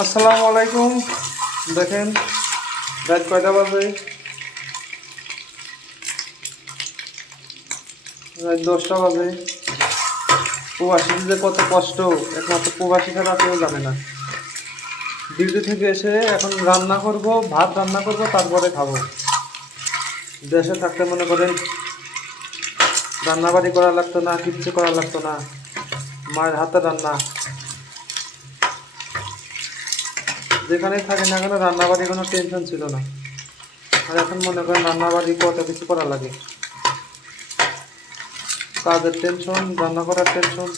আসসালামু আলাইকুম। দেখেন, রাত কয়টা বাজে? রাত দশটা বাজে। প্রবাসী যে কত কষ্ট, একমাত্র প্রবাসী ছাড়া কেউ জানে না। ডিউটি থেকে এসে এখন রান্না করব, ভাত রান্না করব, তারপরে খাব। দেশে থাকতে মনে করেন, রান্নাবাড়ি করা লাগতো না, কিচ্ছু করা লাগতো না। মায়ের হাতে রান্না। যেখানে থাকে না কেন রান্নাবাড়ি কোনো টেনশন ছিল না। আর এখন মনে করেন রান্নাবাড়ি কত কিছু করা লাগে। কাজের টেনশন রান্না করার টেনশন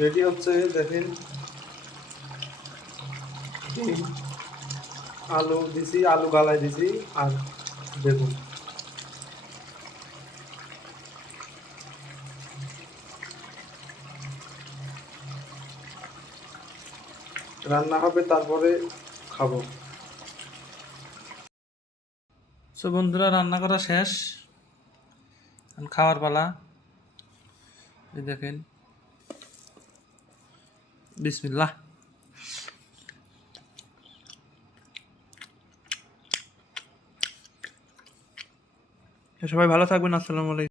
রেডি হচ্ছে, দেখেন। আলু দিছি, আলু গালাই দিছি, আর বেগুন। রান্না হবে, তারপরে খাব। সো বন্ধুরা, রান্না করা শেষ। খাওয়ার পালা। দেখেন। বিসমিল্লাহ সবাই ভালো থাকবেন আসসালামু আলাইকুম।